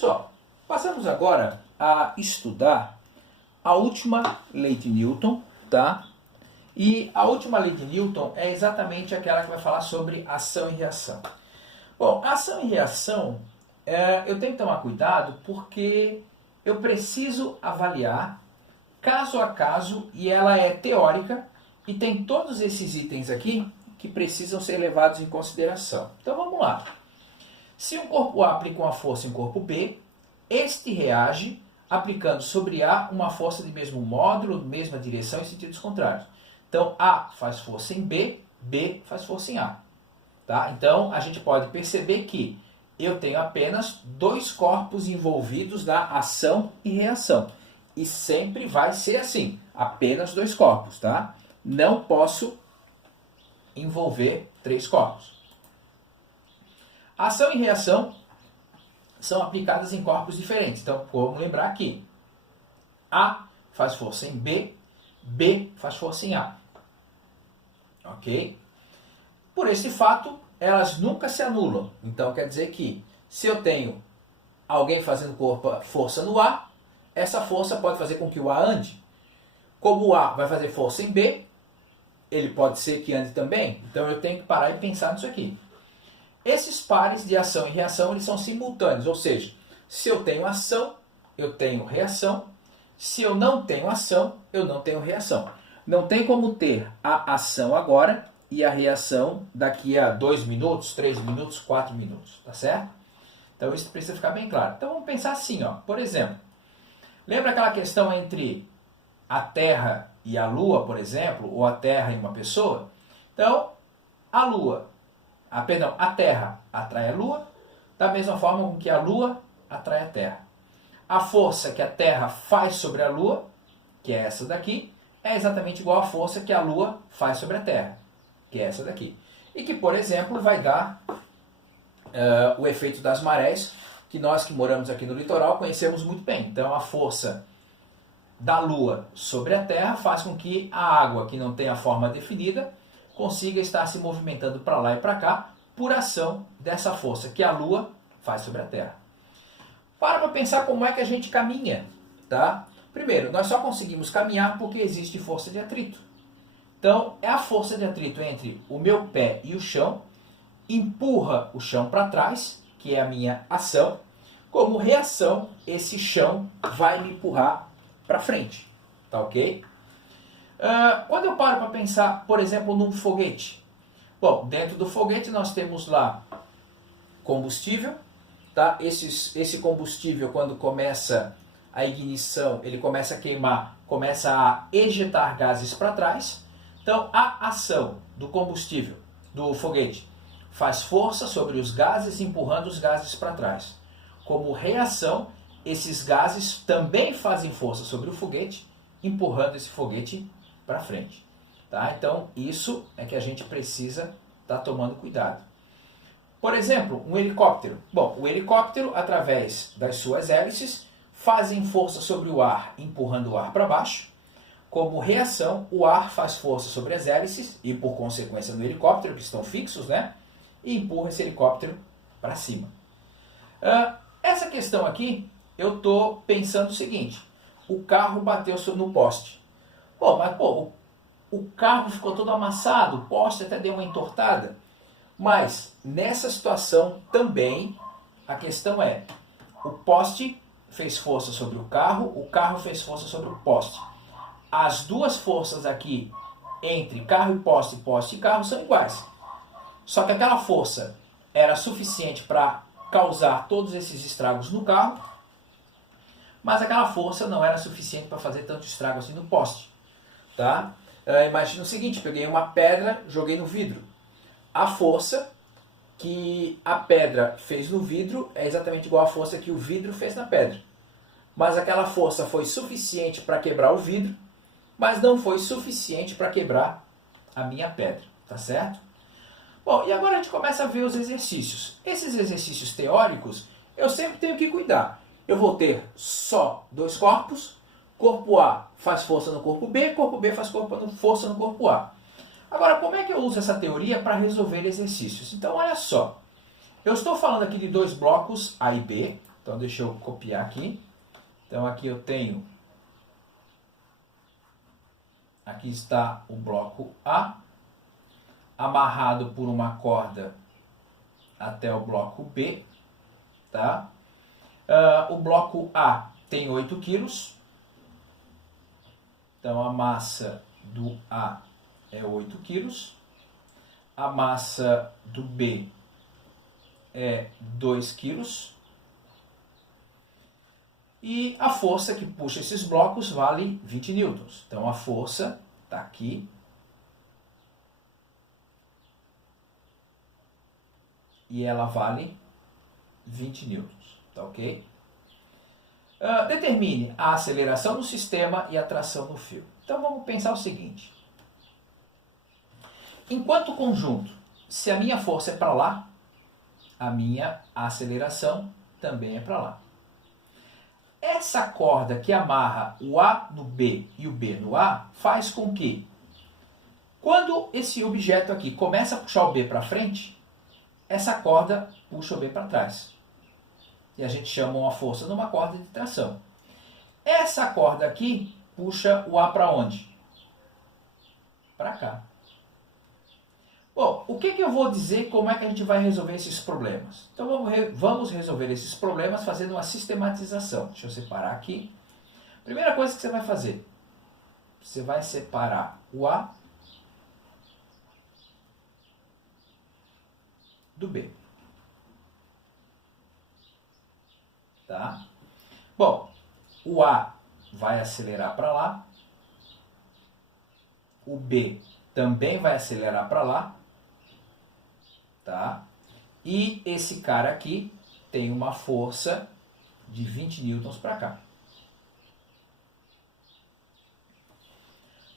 Pessoal, passamos agora a estudar a última lei de Newton, tá? E a última lei de Newton é exatamente aquela que vai falar sobre ação e reação. Bom, ação e reação, eu tenho que tomar cuidado porque eu preciso avaliar caso a caso e ela é teórica e tem todos esses itens aqui que precisam ser levados em consideração. Então vamos lá. Se um corpo A aplica uma força em um corpo B, este reage aplicando sobre A uma força de mesmo módulo, mesma direção em sentidos contrários. Então A faz força em B, B faz força em A. Tá? Então a gente pode perceber que eu tenho apenas dois corpos envolvidos na ação e reação. E sempre vai ser assim, apenas dois corpos. Tá? Não posso envolver três corpos. Ação e reação são aplicadas em corpos diferentes. Então, vamos lembrar aqui. A faz força em B, B faz força em A. Ok? Por esse fato, elas nunca se anulam. Então, quer dizer que se eu tenho alguém fazendo força no A, essa força pode fazer com que o A ande. Como o A vai fazer força em B, ele pode ser que ande também. Então, eu tenho que parar e pensar nisso aqui. Esses pares de ação e reação eles são simultâneos, ou seja, se eu tenho ação, eu tenho reação. Se eu não tenho ação, eu não tenho reação. Não tem como ter a ação agora e a reação daqui a 2 minutos, 3 minutos, 4 minutos, tá certo? Então isso precisa ficar bem claro. Então vamos pensar assim, ó. Por exemplo, lembra aquela questão entre a Terra e a Lua, por exemplo, ou a Terra e uma pessoa? Então, a Terra atrai a Lua, da mesma forma com que a Lua atrai a Terra. A força que a Terra faz sobre a Lua, que é essa daqui, é exatamente igual à força que a Lua faz sobre a Terra, que é essa daqui. E que, por exemplo, vai dar o efeito das marés, que nós que moramos aqui no litoral conhecemos muito bem. Então, a força da Lua sobre a Terra faz com que a água, que não tem a forma definida, consiga estar se movimentando para lá e para cá por ação dessa força que a Lua faz sobre a Terra. Para pensar como é que a gente caminha, tá? Primeiro, nós só conseguimos caminhar porque existe força de atrito. Então, é a força de atrito entre o meu pé e o chão, empurra o chão para trás, que é a minha ação. Como reação, esse chão vai me empurrar para frente, tá ok? Quando eu paro para pensar, por exemplo, num foguete. Bom, dentro do foguete nós temos lá combustível. Tá? Esse combustível, quando começa a ignição, ele começa a queimar, começa a ejetar gases para trás. Então, a ação do combustível, do foguete, faz força sobre os gases, empurrando os gases para trás. Como reação, esses gases também fazem força sobre o foguete, empurrando esse foguete para frente. Tá? Então, isso é que a gente precisa estar tomando cuidado. Por exemplo, um helicóptero. Bom, o helicóptero, através das suas hélices, fazem força sobre o ar, empurrando o ar para baixo. Como reação, o ar faz força sobre as hélices e, por consequência, no helicóptero, que estão fixos, né? E empurra esse helicóptero para cima. Essa questão aqui, eu estou pensando o seguinte. O carro bateu no poste. Bom, mas o carro ficou todo amassado, o poste até deu uma entortada. Mas, nessa situação também, a questão é, o poste fez força sobre o carro fez força sobre o poste. As duas forças aqui, entre carro e carro, são iguais. Só que aquela força era suficiente para causar todos esses estragos no carro, mas aquela força não era suficiente para fazer tanto estrago assim no poste. Tá? Imagina o seguinte, peguei uma pedra, joguei no vidro. A força que a pedra fez no vidro é exatamente igual à força que o vidro fez na pedra. Mas aquela força foi suficiente para quebrar o vidro, mas não foi suficiente para quebrar a minha pedra, tá certo? Bom, e agora a gente começa a ver os exercícios. Esses exercícios teóricos, eu sempre tenho que cuidar. Eu vou ter só dois corpos, corpo A faz força no corpo B faz força no corpo A. Agora, como é que eu uso essa teoria para resolver exercícios? Então, olha só. Eu estou falando aqui de dois blocos A e B, Então deixa eu copiar aqui. Então aqui eu tenho, aqui está o bloco A, amarrado por uma corda até o bloco B, tá? O bloco A tem 8 quilos, então a massa do A é 8 quilos, a massa do B é 2 quilos, e a força que puxa esses blocos vale 20 newtons. Então a força está aqui, e ela vale 20 newtons, tá ok? Determine a aceleração do sistema e a tração no fio. Então vamos pensar o seguinte. Enquanto conjunto, se a minha força é para lá, a minha aceleração também é para lá. Essa corda que amarra o A no B e o B no A faz com que, quando esse objeto aqui começa a puxar o B para frente, essa corda puxa o B para trás. E a gente chama uma força numa corda de tração. Essa corda aqui puxa o A para onde? Para cá. Bom, o que eu vou dizer, como é que a gente vai resolver esses problemas? Então vamos resolver esses problemas fazendo uma sistematização. Deixa eu separar aqui. Primeira coisa que você vai fazer, você vai separar o A do B. Tá? Bom, o A vai acelerar para lá, o B também vai acelerar para lá, tá? E esse cara aqui tem uma força de 20 newtons para cá.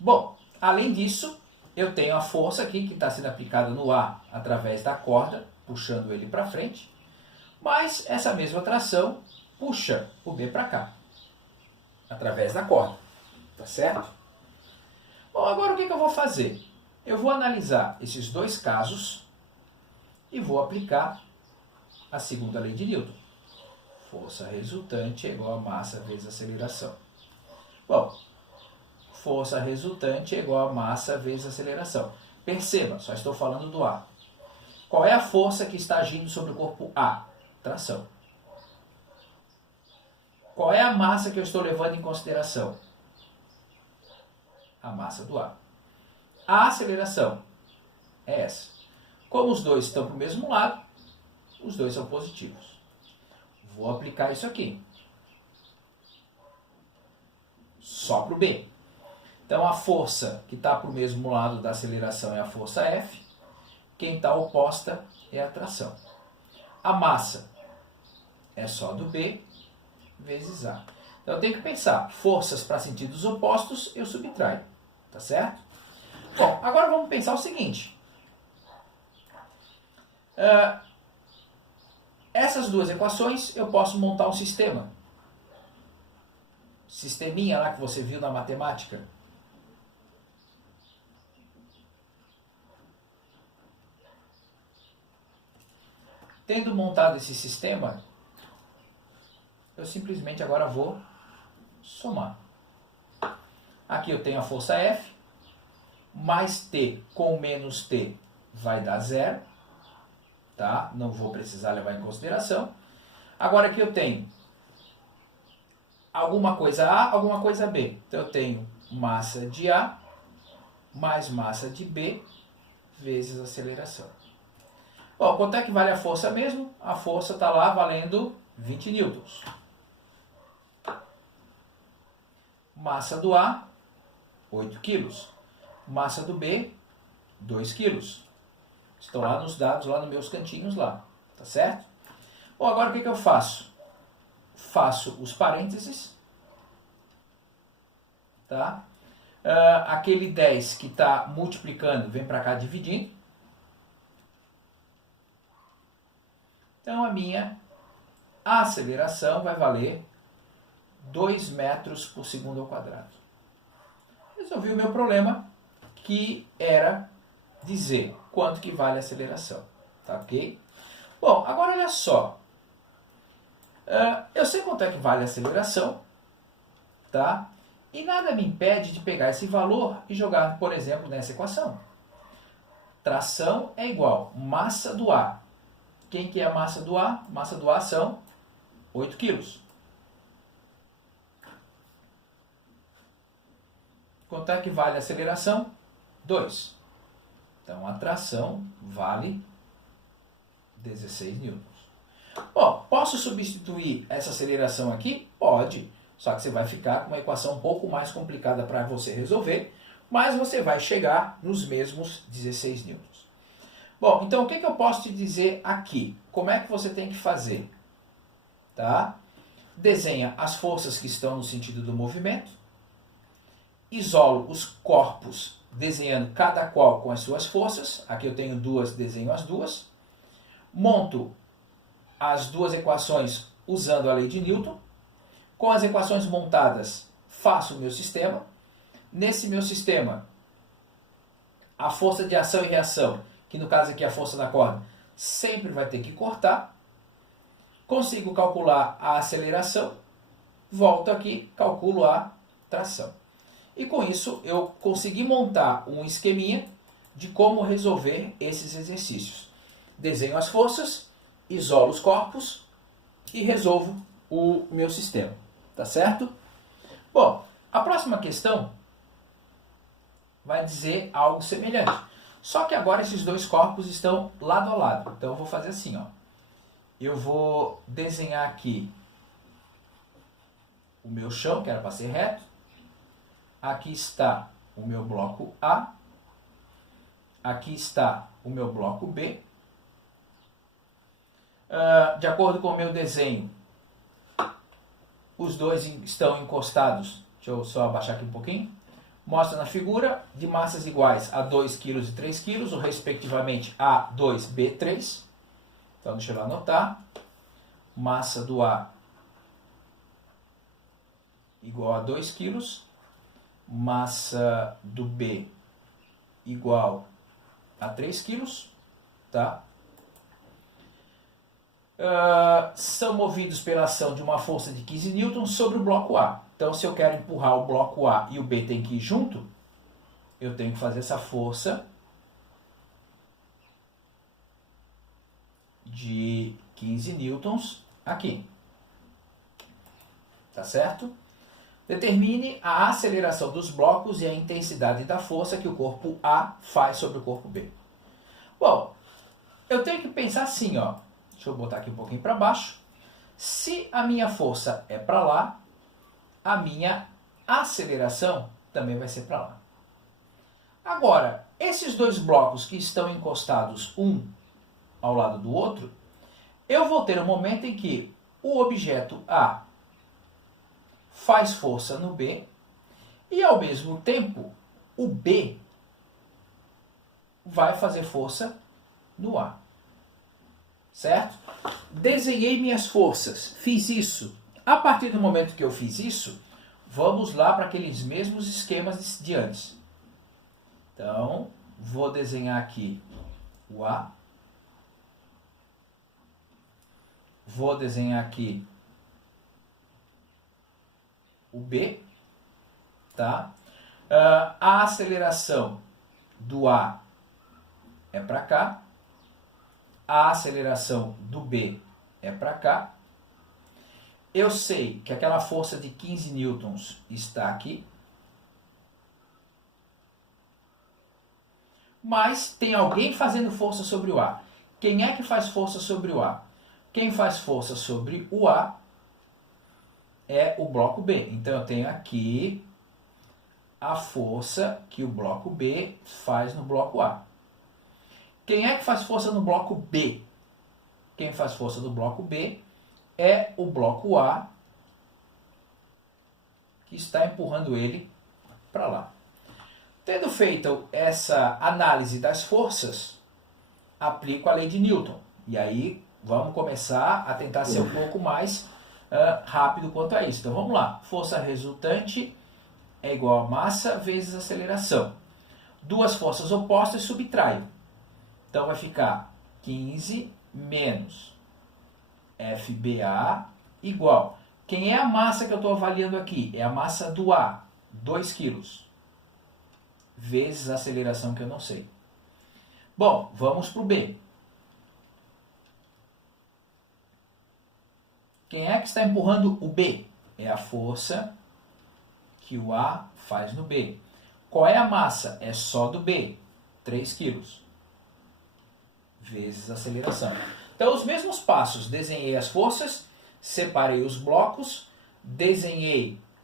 Bom, além disso, eu tenho a força aqui que está sendo aplicada no A através da corda, puxando ele para frente, mas essa mesma tração puxa o B para cá, através da corda, tá certo? Bom, agora o que eu vou fazer? Eu vou analisar esses dois casos e vou aplicar a segunda lei de Newton. Força resultante é igual a massa vezes aceleração. Bom, força resultante é igual a massa vezes aceleração. Perceba, só estou falando do A. Qual é a força que está agindo sobre o corpo A? Tração. Qual é a massa que eu estou levando em consideração? A massa do A. A aceleração é essa. Como os dois estão para o mesmo lado, os dois são positivos. Vou aplicar isso aqui. Só para o B. Então a força que está para o mesmo lado da aceleração é a força F. Quem está oposta é a tração. A massa é só do B vezes A. Então eu tenho que pensar, forças para sentidos opostos eu subtraio, tá certo? Bom, agora vamos pensar o seguinte. Essas duas equações eu posso montar um sistema. Sisteminha lá que você viu na matemática. Tendo montado esse sistema, eu simplesmente agora vou somar. Aqui eu tenho a força F, mais T com menos T vai dar zero, tá? Não vou precisar levar em consideração. Agora aqui eu tenho alguma coisa A, alguma coisa B. Então eu tenho massa de A mais massa de B vezes aceleração. Bom, quanto é que vale a força mesmo? A força está lá valendo 20 newtons. Massa do A, 8 quilos. Massa do B, 2 quilos. Estão lá nos dados, lá nos meus cantinhos lá. Tá certo? Bom, agora o que eu faço? Faço os parênteses. Tá? Aquele 10 que está multiplicando, vem para cá dividindo. Então a minha aceleração vai valer 2 metros por segundo ao quadrado. Resolvi o meu problema, que era dizer quanto que vale a aceleração. Tá ok? Bom, agora olha só. Eu sei quanto é que vale a aceleração, tá? E nada me impede de pegar esse valor e jogar, por exemplo, nessa equação. Tração é igual massa do A. Quem que é a massa do A? Massa do A são 8 quilos. Quanto é que vale a aceleração? 2. Então, a tração vale 16 newtons. Bom, posso substituir essa aceleração aqui? Pode. Só que você vai ficar com uma equação um pouco mais complicada para você resolver, mas você vai chegar nos mesmos 16 newtons. Bom, então o que eu posso te dizer aqui? Como é que você tem que fazer? Tá? Desenha as forças que estão no sentido do movimento, isolo os corpos desenhando cada qual com as suas forças. Aqui eu tenho duas, desenho as duas. Monto as duas equações usando a lei de Newton. Com as equações montadas, faço o meu sistema. Nesse meu sistema, a força de ação e reação, que no caso aqui é a força da corda, sempre vai ter que cortar. Consigo calcular a aceleração. Volto aqui, calculo a tração. E com isso eu consegui montar um esqueminha de como resolver esses exercícios. Desenho as forças, isolo os corpos e resolvo o meu sistema. Tá certo? Bom, a próxima questão vai dizer algo semelhante. Só que agora esses dois corpos estão lado a lado. Então eu vou fazer assim, ó. Eu vou desenhar aqui o meu chão, que era para ser reto. Aqui está o meu bloco A. Aqui está o meu bloco B. De acordo com o meu desenho, os dois estão encostados. Deixa eu só abaixar aqui um pouquinho. Mostra na figura de massas iguais a 2 kg e 3 kg, ou respectivamente A2, B3. Então deixa eu anotar. Massa do A igual a 2 kg. Massa do B igual a 3 kg. Tá? São movidos pela ação de uma força de 15 newtons sobre o bloco A. Então, se eu quero empurrar o bloco A e o B tem que ir junto, eu tenho que fazer essa força de 15 newtons aqui. Tá certo? Determine a aceleração dos blocos e a intensidade da força que o corpo A faz sobre o corpo B. Bom, eu tenho que pensar assim, ó. Deixa eu botar aqui um pouquinho para baixo. Se a minha força é para lá, a minha aceleração também vai ser para lá. Agora, esses dois blocos que estão encostados um ao lado do outro, eu vou ter um momento em que o objeto A faz força no B e, ao mesmo tempo, o B vai fazer força no A. Certo? Desenhei minhas forças, fiz isso. A partir do momento que eu fiz isso, vamos lá para aqueles mesmos esquemas de antes. Então, vou desenhar aqui o A. Vou desenhar aqui o B. Tá? A aceleração do A é para cá. A aceleração do B é para cá. Eu sei que aquela força de 15 newtons está aqui. Mas tem alguém fazendo força sobre o A. Quem é que faz força sobre o A? Quem faz força sobre o A é o bloco B. Então eu tenho aqui a força que o bloco B faz no bloco A. Quem é que faz força no bloco B? Quem faz força no bloco B é o bloco A, que está empurrando ele para lá. Tendo feito essa análise das forças, aplico a lei de Newton. E aí vamos começar a tentar ser um pouco mais rápido quanto a isso. Então vamos lá. Força resultante é igual a massa vezes aceleração. Duas forças opostas subtraem. Então vai ficar 15 menos FBA igual. Quem é a massa que eu estou avaliando aqui? É a massa do A, 2 kg, vezes a aceleração que eu não sei. Bom, vamos para o B. Quem é que está empurrando o B? É a força que o A faz no B. Qual é a massa? É só do B, 3 kg, vezes a aceleração. Então, os mesmos passos. Desenhei as forças, separei os blocos,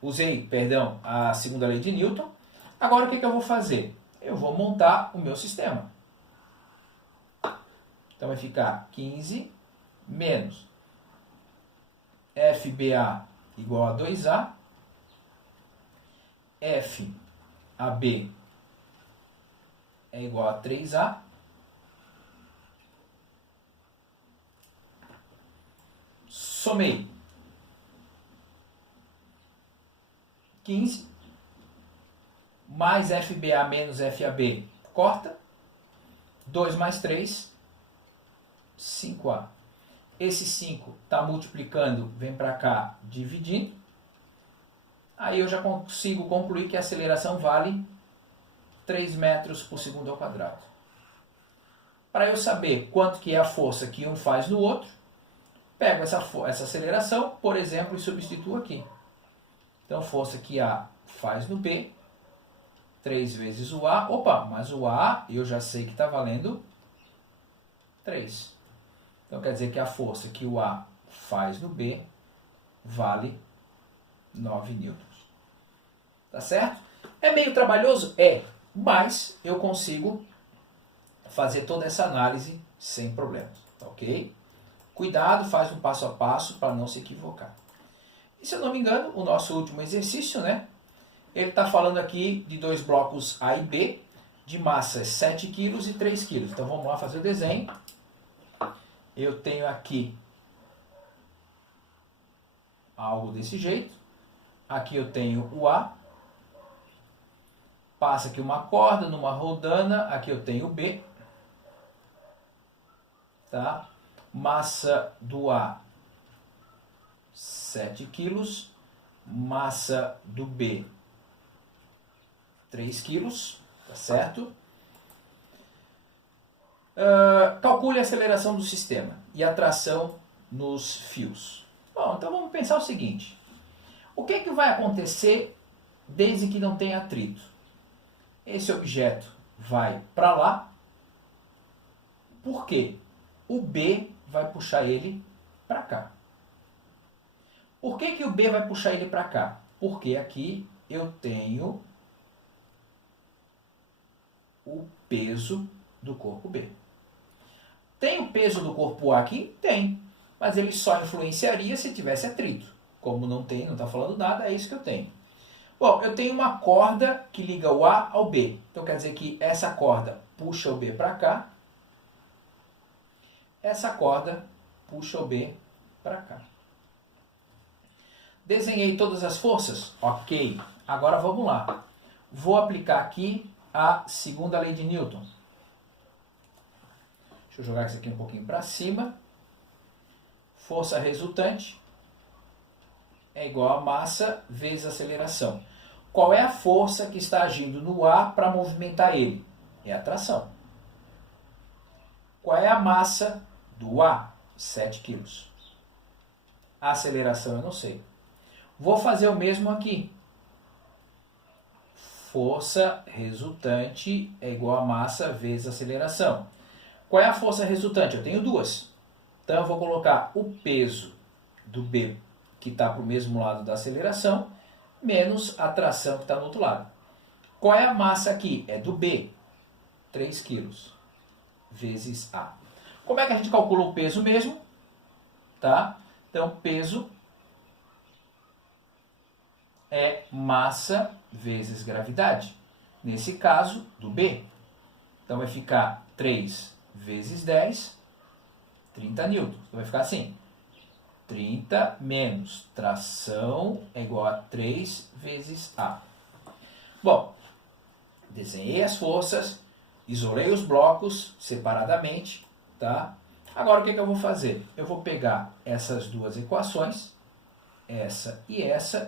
usei a segunda lei de Newton. Agora, o que eu vou fazer? Eu vou montar o meu sistema. Então, vai ficar 15 menos FBA igual a 2A, FAB é igual a 3A, somei 15 mais FBA menos FAB, corta, 2 mais 3, 5A. Esse 5 está multiplicando, vem para cá, dividindo. Aí eu já consigo concluir que a aceleração vale 3 metros por segundo ao quadrado. Para eu saber quanto que é a força que um faz no outro, pego essa aceleração, por exemplo, e substituo aqui. Então, força que A faz no B, 3 vezes o A. Opa, mas o A eu já sei que está valendo 3. Então, quer dizer que a força que o A faz no B vale 9 newtons. Tá certo? É meio trabalhoso? É, mas eu consigo fazer toda essa análise sem problemas, ok? Cuidado, faz um passo a passo para não se equivocar. E se eu não me engano, o nosso último exercício, né? Ele está falando aqui de 2 blocos A e B, de massa 7 kg e 3 kg. Então vamos lá fazer o desenho. Eu tenho aqui algo desse jeito. Aqui eu tenho o A. Passa aqui uma corda numa rodana. Aqui eu tenho o B. Tá? Massa do A, 7 kg. Massa do B, 3 kg. Tá certo? Calcule a aceleração do sistema e a tração nos fios. Bom, então vamos pensar o seguinte. O que é que vai acontecer desde que não tenha atrito? Esse objeto vai para lá. Por quê? O B vai puxar ele para cá. Por que o B vai puxar ele para cá? Porque aqui eu tenho o peso do corpo B. Tem o peso do corpo A aqui? Tem. Mas ele só influenciaria se tivesse atrito. Como não tem, não está falando nada, é isso que eu tenho. Bom, eu tenho uma corda que liga o A ao B. Então quer dizer que essa corda puxa o B para cá. Essa corda puxa o B para cá. Desenhei todas as forças? Ok. Agora vamos lá. Vou aplicar aqui a segunda lei de Newton. Deixa eu jogar isso aqui um pouquinho para cima. Força resultante é igual a massa vezes aceleração. Qual é a força que está agindo no A para movimentar ele? É a tração. Qual é a massa do A? 7 kg. A aceleração eu não sei. Vou fazer o mesmo aqui. Força resultante é igual a massa vezes aceleração. Qual é a força resultante? Eu tenho duas. Então eu vou colocar o peso do B, que está para o mesmo lado da aceleração, menos a tração que está do outro lado. Qual é a massa aqui? É do B, 3 kg, vezes A. Como é que a gente calcula o peso mesmo? Tá? Então, peso é massa vezes gravidade. Nesse caso, do B. Então, vai ficar 3 vezes 10, 30 newtons. Então, vai ficar assim. 30 menos tração é igual a 3 vezes A. Bom, desenhei as forças, isolei os blocos separadamente, tá? Agora, o que eu vou fazer? Eu vou pegar essas duas equações, essa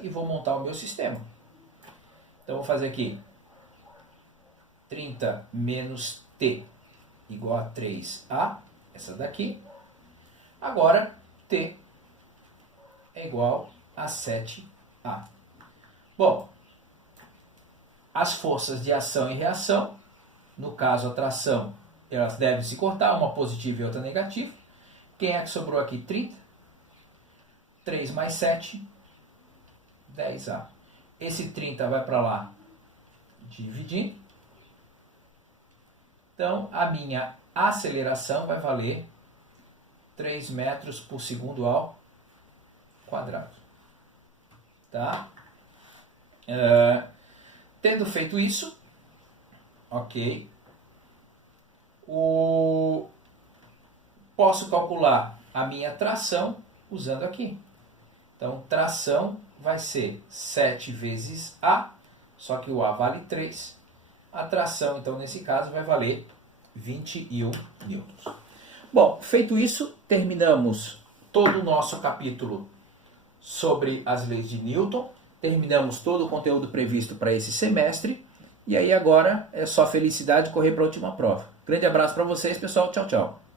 e vou montar o meu sistema. Então, vou fazer aqui 30 menos T igual a 3A, essa daqui. Agora, T é igual a 7A. Bom, as forças de ação e reação, no caso a tração, elas devem se cortar, uma positiva e outra negativa. Quem é que sobrou aqui? 30. 3 mais 7, 10A. Esse 30 vai para lá, dividindo. Então, a minha aceleração vai valer 3 metros por segundo ao quadrado. Tá? Tendo feito isso, ok, posso calcular a minha tração usando aqui. Então, tração vai ser 7 vezes A, só que o A vale 3. A tração, então, nesse caso, vai valer 21 newtons. Bom, feito isso, terminamos todo o nosso capítulo sobre as leis de Newton. Terminamos todo o conteúdo previsto para esse semestre. E aí agora é só felicidade correr para a última prova. Grande abraço para vocês, pessoal. Tchau, tchau.